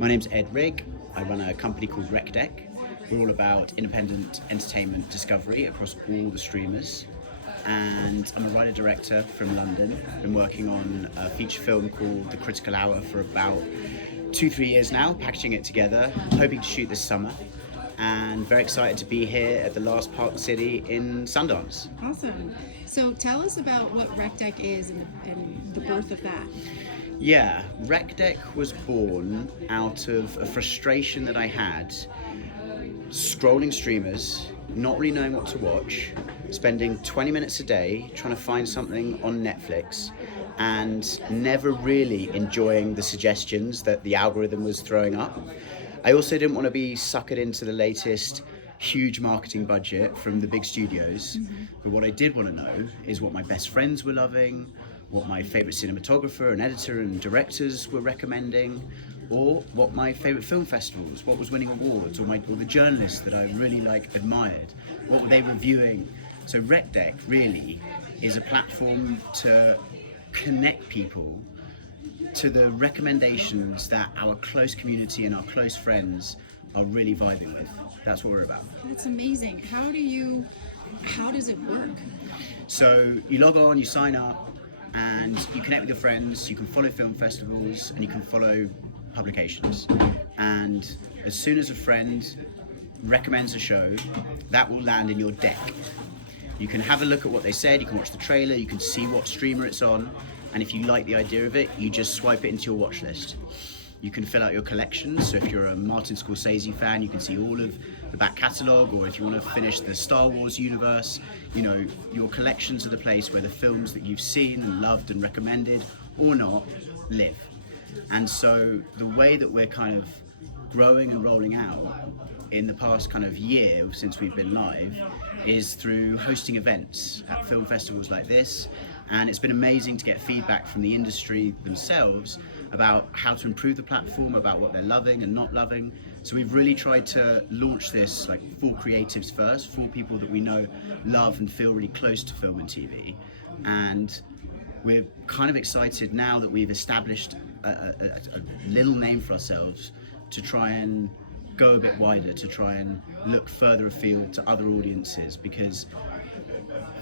My name's Ed Rigg. I run a company called RecDeK. We're all about independent entertainment discovery across all the streamers. And I'm a writer-director from London. Been working on a feature film called The Critical Hour for about 2-3 years now, packaging it together, hoping to shoot this summer. And very excited to be here at the last Park City in Sundance. Awesome. So tell us about what RecDeK is and the birth of that. Yeah, RecDeK was born out of a frustration that I had scrolling streamers, not really knowing what to watch, spending 20 minutes a day trying to find something on Netflix, and never really enjoying the suggestions that the algorithm was throwing up. I also didn't want to be suckered into the latest huge marketing budget from the big studios, but what I did want to know is what my best friends were loving, what my favourite cinematographer and editor and directors were recommending, or what my favourite film festivals, what was winning awards, or the journalists that I really admired, what were they reviewing. So RecDeK really is a platform to connect people to the recommendations that our close community and our close friends are really vibing with. That's what we're about. That's amazing. How does it work? So you log on, you sign up, and you connect with your friends, you can follow film festivals, and you can follow publications. And as soon as a friend recommends a show, that will land in your deck. You can have a look at what they said, you can watch the trailer, you can see what streamer it's on, and if you like the idea of it, you just swipe it into your watch list. You can fill out your collections, so if you're a Martin Scorsese fan, you can see all of the back catalogue, or if you want to finish the Star Wars universe, your collections are the place where the films that you've seen and loved and recommended, or not, live. And so the way that we're kind of growing and rolling out in the past kind of year since we've been live is through hosting events at film festivals like this. And it's been amazing to get feedback from the industry themselves about how to improve the platform, about what they're loving and not loving. So we've really tried to launch this for creatives first, for people that we know, love and feel really close to film and TV. And we're kind of excited now that we've established a little name for ourselves to try and go a bit wider, to try and look further afield to other audiences, because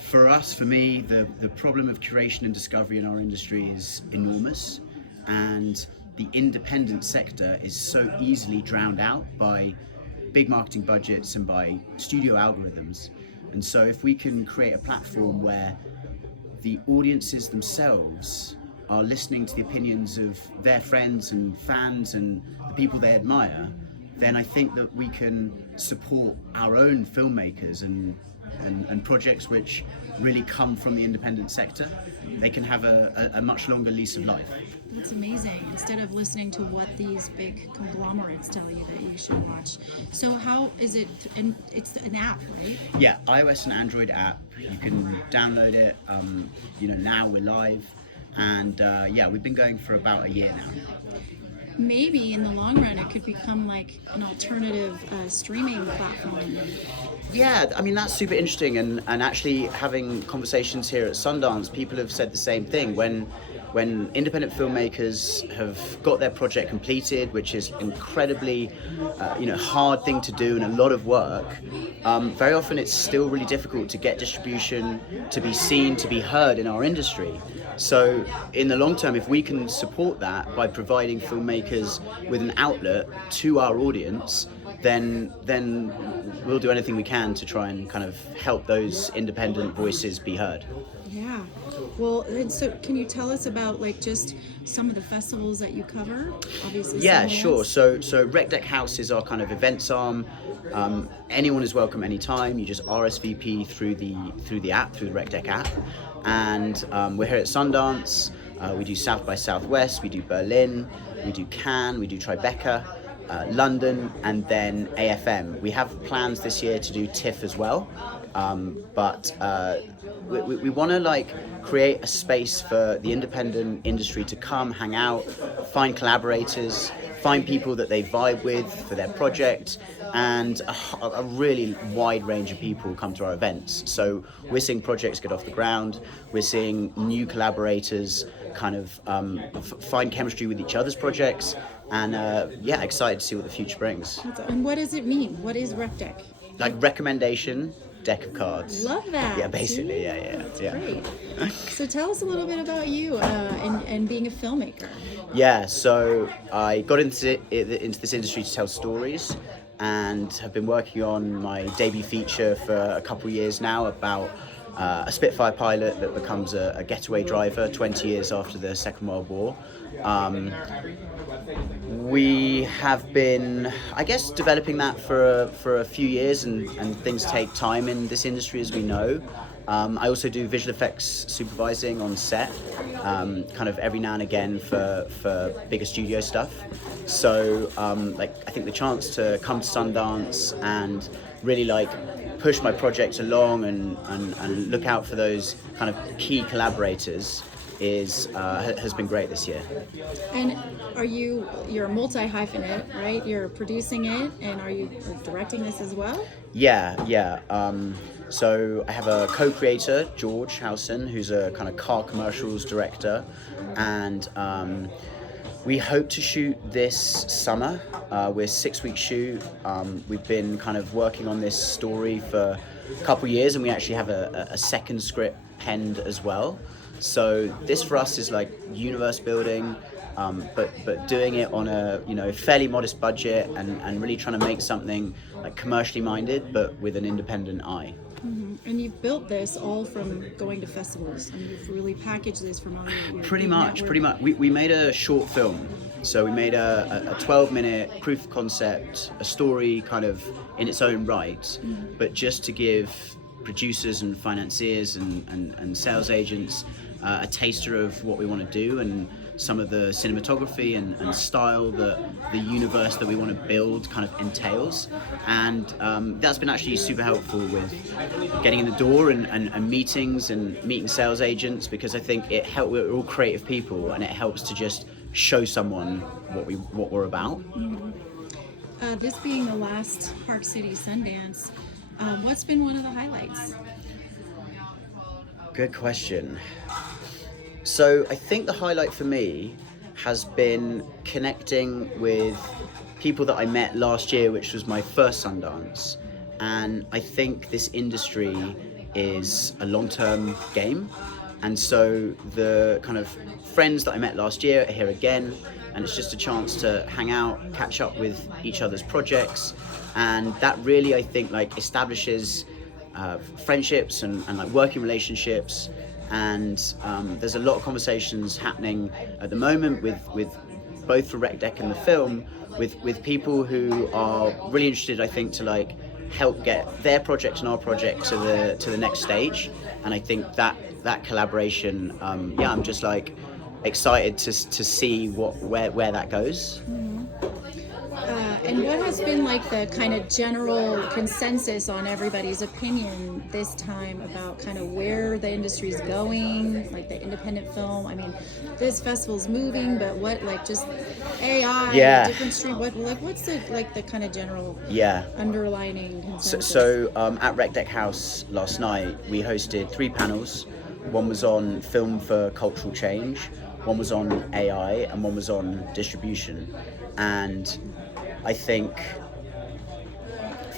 for me, the problem of curation and discovery in our industry is enormous, and the independent sector is so easily drowned out by big marketing budgets and by studio algorithms. And so if we can create a platform where the audiences themselves are listening to the opinions of their friends and fans and the people they admire, then I think that we can support our own filmmakers and projects which really come from the independent sector. They can have a much longer lease of life. That's amazing. Instead of listening to what these big conglomerates tell you that you should watch. So how is it? And it's an app, right? Yeah, iOS and Android app. You can download it. Now we're live, and we've been going for about a year now. Maybe in the long run it could become like an alternative streaming platform. Yeah, I mean, that's super interesting, and actually having conversations here at Sundance, people have said the same thing. When independent filmmakers have got their project completed, which is incredibly hard thing to do and a lot of work, very often it's still really difficult to get distribution, to be seen, to be heard in our industry. So in the long term, if we can support that by providing filmmakers with an outlet to our audience, then we'll do anything we can to try and kind of help those independent voices be heard. Yeah. Well, and so can you tell us about just some of the festivals that you cover? Obviously. Yeah, Sundance. sure. So RecDeK House is our kind of events arm. Anyone is welcome anytime. You just RSVP through the app, through the RecDeK app. And we're here at Sundance. We do South by Southwest, we do Berlin, we do Cannes, we do Tribeca, London, and then AFM. We have plans this year to do TIFF as well, but we want to create a space for the independent industry to come, hang out, find collaborators, find people that they vibe with for their project, and a really wide range of people come to our events. So we're seeing projects get off the ground, we're seeing new collaborators kind of find chemistry with each other's projects, and yeah, excited to see what the future brings. And what does it mean? What is RecDeK? Like recommendation deck of cards. Love that. Yeah, basically. See? Yeah. That's great. So tell us a little bit about you and being a filmmaker. Yeah, so I got into this industry to tell stories, and have been working on my debut feature for a couple of years now about a Spitfire pilot that becomes a getaway driver 20 years after the Second World War. We have been, I guess, developing that for a few years, and things take time in this industry, as we know. I also do visual effects supervising on set, kind of every now and again for bigger studio stuff. So I think the chance to come to Sundance and really push my project along and look out for those kind of key collaborators has been great this year. And you're a multi-hyphenate, right? You're producing it, and are you directing this as well? Yeah. So I have a co-creator, George Howson, who's a kind of car commercials director, and we hope to shoot this summer. We're 6-week shoot. We've been kind of working on this story for a couple years, and we actually have a second script penned as well. So this for us is like universe building, but doing it on a fairly modest budget, and really trying to make something like commercially minded, but with an independent eye. Mm-hmm. And you've built this all from going to festivals, and you've really packaged this from all your Pretty much. We made a short film. So we made a 12-minute proof of concept, a story kind of in its own right, but just to give producers and financiers and sales agents a taster of what we want to do, and some of the cinematography and style that the universe that we want to build kind of entails. And that's been actually super helpful with getting in the door and meetings and meeting sales agents, because I think we're all creative people, and it helps to just show someone what we're about. Mm-hmm. This being the last Park City Sundance, what's been one of the highlights? Good question. So I think the highlight for me has been connecting with people that I met last year, which was my first Sundance. And I think this industry is a long-term game. And so the kind of friends that I met last year are here again, and it's just a chance to hang out, catch up with each other's projects. And that really, I think, establishes friendships and working relationships. And there's a lot of conversations happening at the moment with both for RecDeK and the film, with people who are really interested, I think, to help get their project and our project to the next stage. And I think that collaboration, I'm just excited to see where that goes. And what has been the kind of general consensus on everybody's opinion this time about kind of where the industry's going, the independent film? I mean, this festival's moving, but what just AI, different stream? What's the kind of general underlining consensus? So at RecDeK House last night, we hosted 3 panels. One was on film for cultural change, one was on AI, and one was on distribution. And I think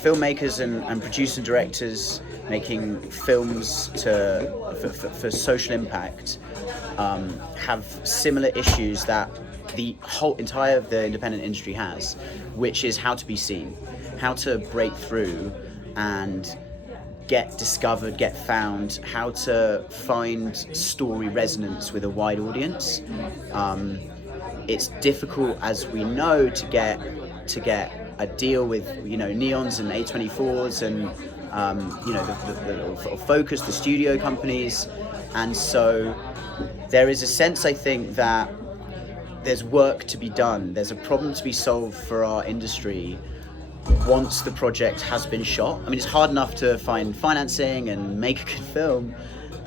filmmakers and producers and directors making films for social impact have similar issues that the whole entire of the independent industry has, which is how to be seen, how to break through and get discovered, get found, how to find story resonance with a wide audience. It's difficult, as we know, to get a deal with Neons and A24s and the Focus, the studio companies, and so there is a sense, I think, that there's work to be done. There's a problem to be solved for our industry once the project has been shot. I mean, it's hard enough to find financing and make a good film,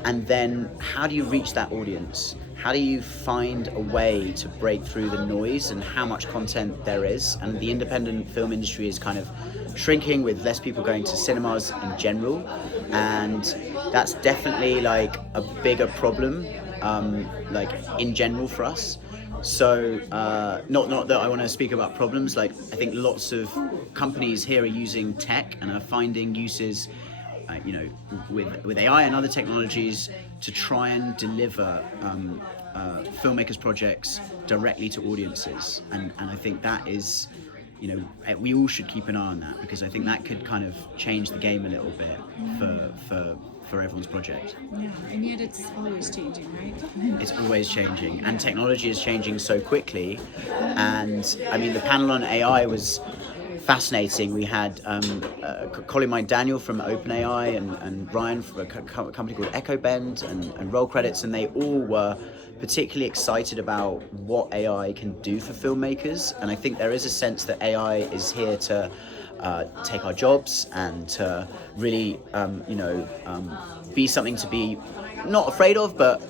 and then how do you reach that audience? How do you find a way to break through the noise and how much content there is? And the independent film industry is kind of shrinking, with less people going to cinemas in general, and that's definitely a bigger problem in general for us. So not that I want to speak about problems. Like, I think lots of companies here are using tech and are finding uses, with AI and other technologies to try and deliver filmmakers' projects directly to audiences. And I think that is, we all should keep an eye on that, because I think that could kind of change the game a little bit for everyone's project. Yeah, and yet it's always changing, right? It's always changing, and technology is changing so quickly. And I mean, the panel on AI was fascinating. We had a colleague of mine, Daniel from OpenAI, and Ryan from a company called EchoBend, and Roll Credits, and they all were particularly excited about what AI can do for filmmakers. And I think there is a sense that AI is here to take our jobs and to really, be something to be not afraid of, but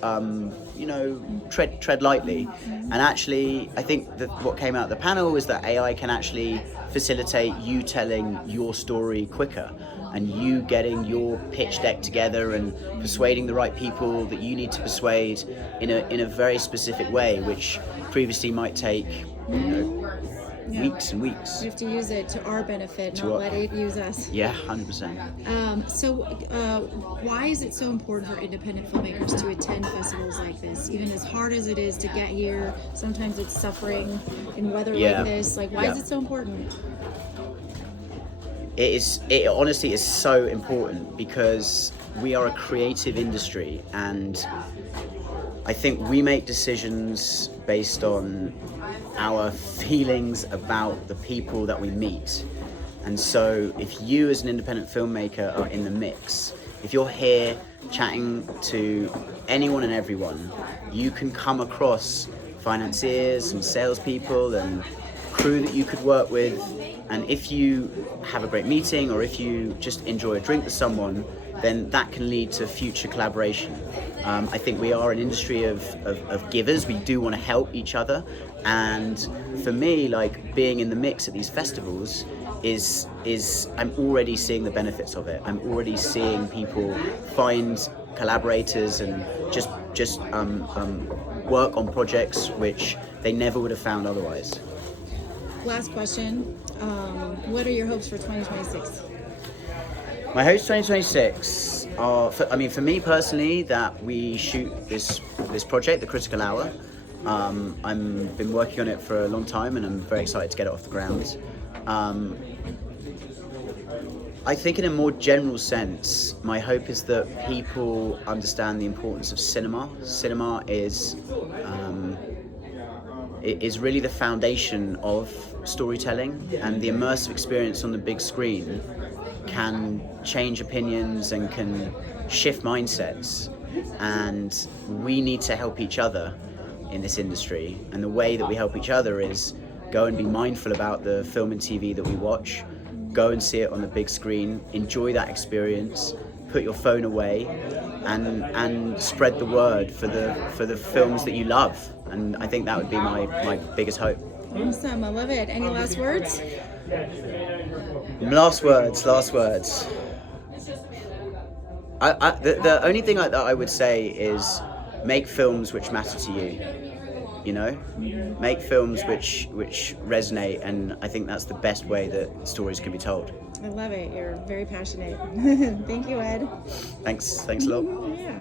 tread lightly. And actually, I think that what came out of the panel was that AI can actually facilitate you telling your story quicker, and you getting your pitch deck together and persuading the right people that you need to persuade in a very specific way, which previously might take weeks and weeks. We have to use it to our benefit, not let it use us. Yeah, 100%. So why is it so important for independent filmmakers to attend festivals like this? Even as hard as it is to get here, sometimes it's suffering in weather like this. Like, why is it so important? It honestly is so important, because we are a creative industry, and I think we make decisions based on our feelings about the people that we meet. And so if you as an independent filmmaker are in the mix, if you're here chatting to anyone and everyone, you can come across financiers and salespeople and crew that you could work with. And if you have a great meeting, or if you just enjoy a drink with someone, then that can lead to future collaboration. I think we are an industry of givers. We do want to help each other. And for me, like, being in the mix at these festivals is I'm already seeing the benefits of it. I'm already seeing people find collaborators and just work on projects which they never would have found otherwise. Last question. What are your hopes for 2026? My hopes for 2026 are, for me personally, that we shoot this project, The Critical Hour. I've been working on it for a long time, and I'm very excited to get it off the ground. I think in a more general sense, my hope is that people understand the importance of cinema. Cinema is really the foundation of storytelling, and the immersive experience on the big screen can change opinions and can shift mindsets. And we need to help each other in this industry, and the way that we help each other is go and be mindful about the film and TV that we watch, go and see it on the big screen, enjoy that experience, put your phone away, and spread the word for the films that you love. And I think that would be my biggest hope. Awesome, I love it. Any last words? Last words. The only thing that I would say is make films which matter to you. Make films which resonate, and I think that's the best way that stories can be told. I love it. You're very passionate. Thank you, Ed. Thanks a lot. Yeah.